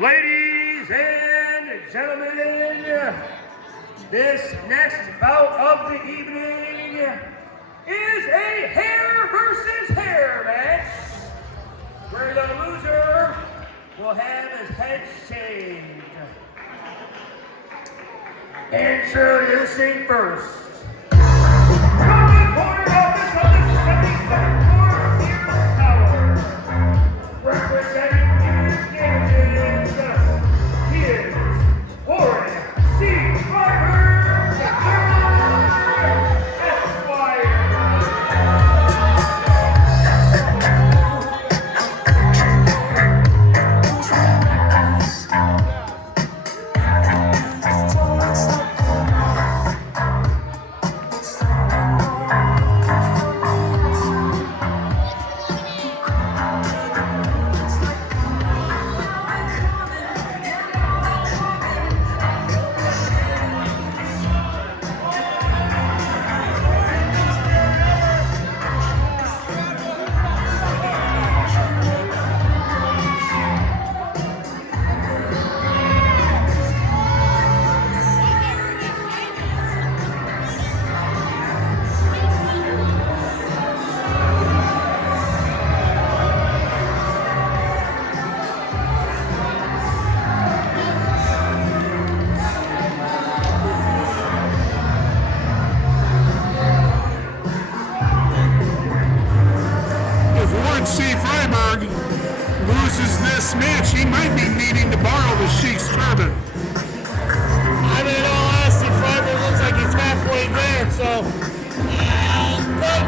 Ladies and gentlemen, this next bout of the evening is a hair versus hair match, where the loser will have his head shaved. Introducing first, from the corner office of the 77th floor of Sears Tower, representing Damages, he is Warren C. Freiberg, Esquire. C. Freiberg loses this match, he might be needing to borrow the Sheik's turban. I mean, in all honesty, Freiberg looks like he's halfway there, so... but,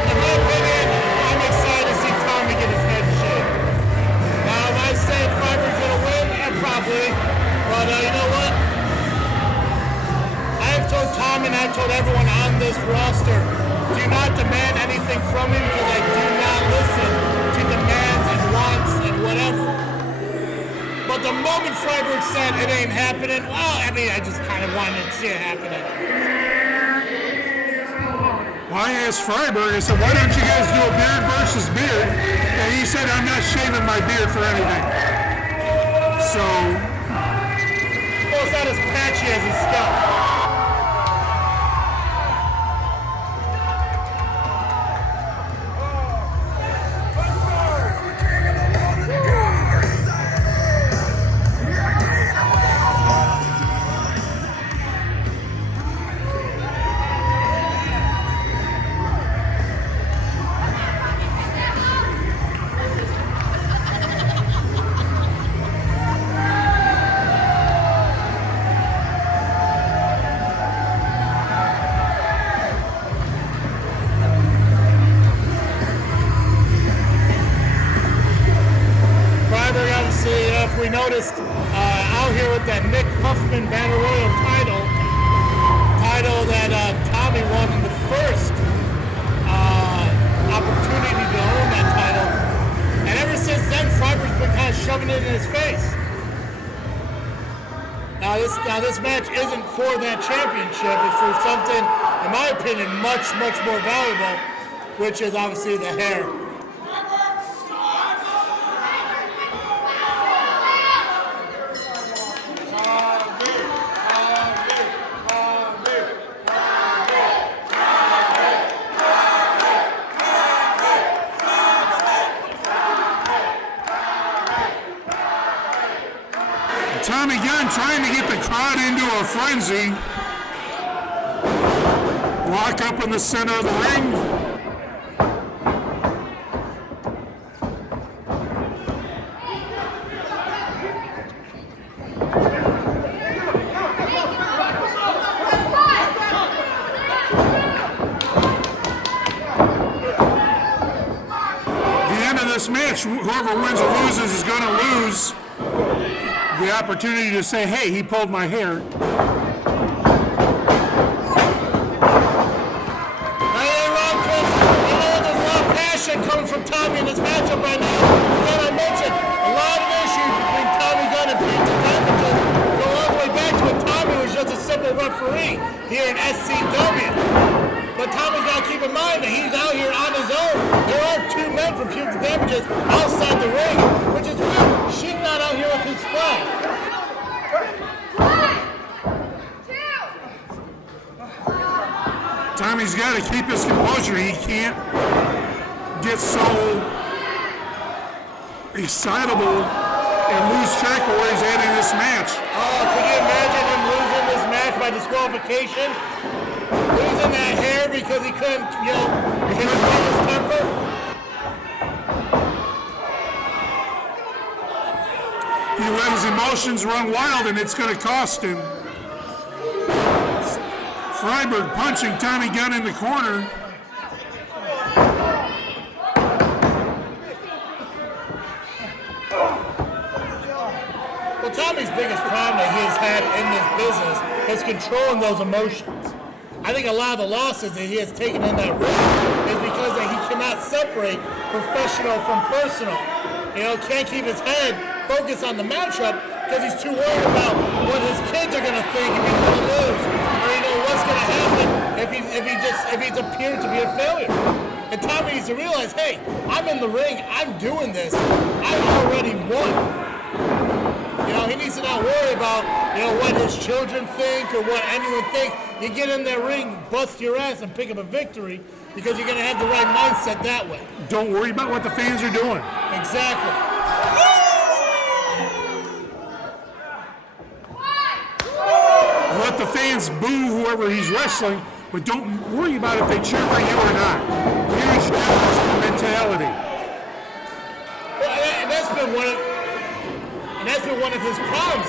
in my opinion, I'm excited to see Tommy get his head shaved. Now, am I saying Freiberg's going to win? Yeah, probably. But, you know what? I have told Tommy and I've told everyone on this roster, do not demand anything from him because I do not listen to demands and wants and whatever. But the moment Freiberg said it ain't happening, well, I mean, I just kind of wanted to see it happening. Well, I asked Freiberg, I said, why don't you guys do a beard versus beard? And he said, I'm not shaving my beard for anything. So... well, it's not as patchy as his scalp. We noticed out here with that Nick Huffman Battle Royal title that Tommy won in the first opportunity to own that title, and ever since then Freiberg's been kind of shoving it in his face. Now this match isn't for that championship; it's for something, in my opinion, much more valuable, which is obviously the hair. Tommy Gunn trying to get the crowd into a frenzy. Lock up in the center of the ring. The end of this match, whoever wins or loses is going to lose the opportunity to say, hey, he pulled my hair. Coming from Tommy in this matchup right now. Again, I mentioned a lot of issues between Tommy Gunn and Pete Damages. Go all the way back to when Tommy was just a simple referee here in SCW. But Tommy's got to keep in mind that he's out here on his own. There are two men from Pete Damages outside the ring, which is weird. She's not out here with his Tommy's got to keep his composure. He can't get so excitable and lose track of where he's at in this match. Oh, could you imagine him losing this match by disqualification? Losing that hair because he couldn't, because he lost his temper? He let his emotions run wild, and it's going to cost him. Freiberg punching Tommy Gunn in the corner. Well, Tommy's biggest problem that he has had in this business is controlling those emotions. I think a lot of the losses that he has taken in that ring is because that he cannot separate professional from personal. Can't keep his head focused on the matchup because he's too worried about what his kids are going to think if he's going to lose, or what's going to happen if he's appeared to be a failure. And Tommy needs to realize, hey, I'm in the ring, I'm doing this, I already won. He needs to not worry about, what his children think or what anyone thinks. You get in that ring, bust your ass, and pick up a victory because you're going to have the right mindset that way. Don't worry about what the fans are doing. Exactly. Let the fans boo whoever he's wrestling, but don't worry about if they cheer for you or not. Huge difference in mentality. Well, and that's been one of his problems.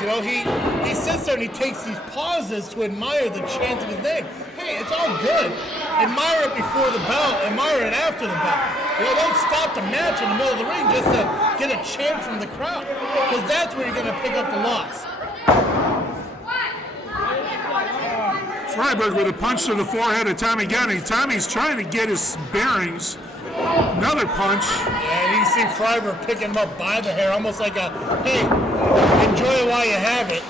He sits there and he takes these pauses to admire the chant of his name. Hey, it's all good. Admire it before the bell. Admire it after the bell. Don't stop the match in the middle of the ring just to get a chant from the crowd, because that's where you're going to pick up the loss. Freiberg with a punch to the forehead of Tommy Gunn. Tommy's trying to get his bearings. Another punch. And you see Freiberg picking him up by the hair, almost like a, hey, enjoy it while you have it.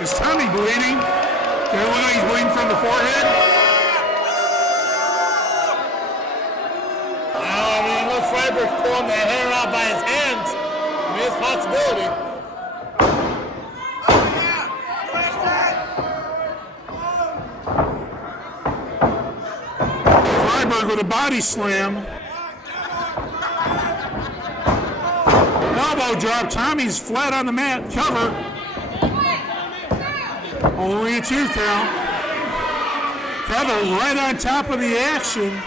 Is Tommy bleeding? Does it look like he's bleeding from the forehead? Unless Freiberg's pulling the hair out by his hands, it's a possibility. With a body slam. Elbow drop. Tommy's flat on the mat. Cover. Only a 2 count. Cover right on top of the action.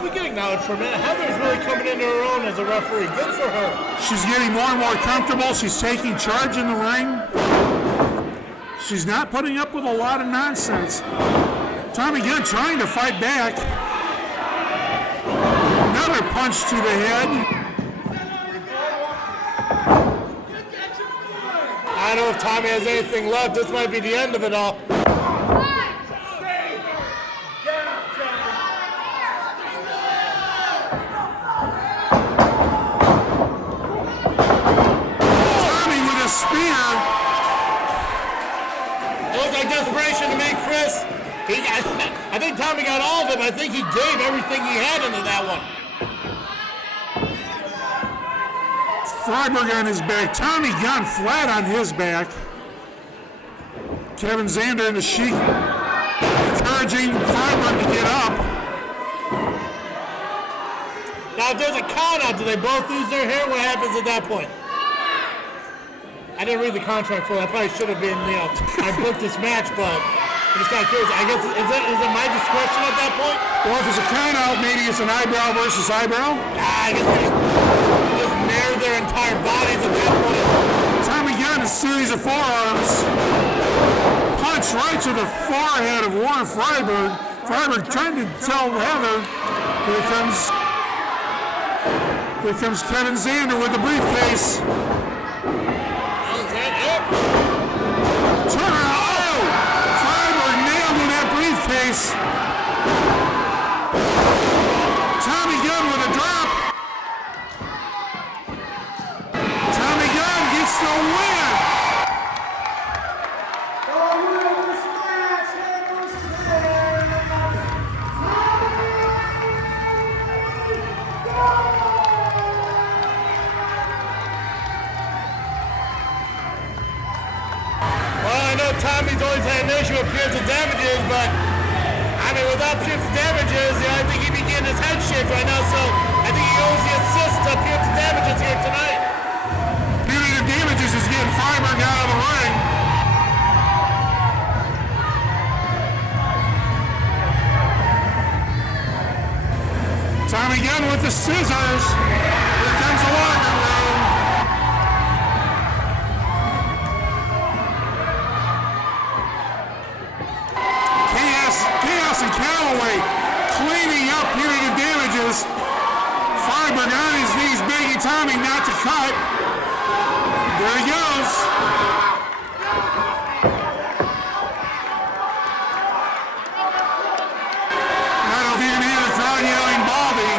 We can acknowledge for a minute, Heather's really coming into her own as a referee. Good for her. She's getting more and more comfortable. She's taking charge in the ring. She's not putting up with a lot of nonsense. Tommy Gunn trying to fight back. Another punch to the head. I don't know if Tommy has anything left. This might be the end of it all. Tommy with a spear. It looks like desperation to make Chris. I think Tommy got all of it. I think he gave everything he had into that one. Freiberg on his back. Tommy Gunn flat on his back. Kevin Zander in the sheet encouraging Freiberg to get up. Now, if there's a count out, do they both lose their hair? What happens at that point? I didn't read the contract for it. I probably should have been, I booked this match, but I'm just kind of curious. I guess, is it my discretion at that point? Well, if it's a count out, maybe it's an eyebrow versus eyebrow. I guess they just nair their entire bodies at that point. Tommy Gunn, a series of forearms. Punch right to the forehead of Warren Freiberg. Freiberg trying to tell Heather, here comes Kevin Zander with the briefcase. Turn around. Freiberg nailed in that briefcase. Tommy Gunn with a drop. Tommy Gunn gets the win. Well, I know Tommy's always had an issue with punitive damages, but I mean, without punitive damages, I think he'd be getting his head shaved right now. So I think he owes the assist to punitive damages here tonight. Punitive damages is getting Freiberg out of the ring. Tommy Gunn with the scissors. Here comes the locker room. Chaos and Callaway cleaning up punitive damages. Freiberg on his knees begging Tommy not to cut. There he goes. I don't know if you can hear the crowd yelling Baldy.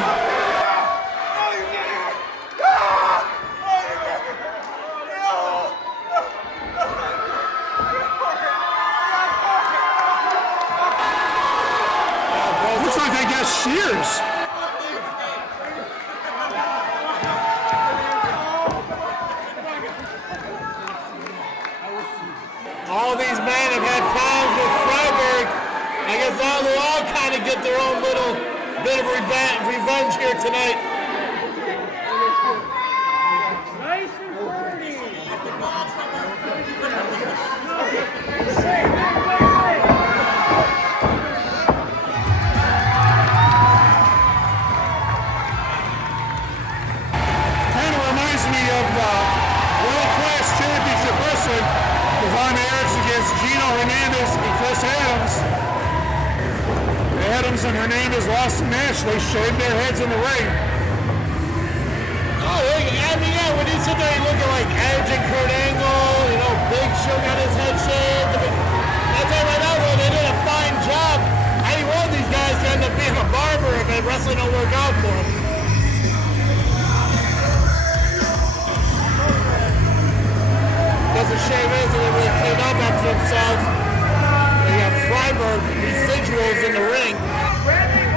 Looks like they got shears. All these men have had problems with Freiberg. I guess now they'll all kind of get their own little bit of revenge here tonight. Nice and dirty. Kind of reminds me of World Class Championship Wrestling. Devon Eriks against Gino Hernandez and Chris Adams. Adams and Hernandez lost the match. They shaved their heads in the ring. Oh, I mean, yeah, when you sit there, you look at like Edge and Kurt Angle, you know, Big Show got his head shaved. I mean, I'll tell you right now, though, they did a fine job. Any one of these guys could end up being a barber if wrestling don't work out for them. Doesn't shave in, so they really clean up after themselves. They got Freiberg residuals in the ring. Ready?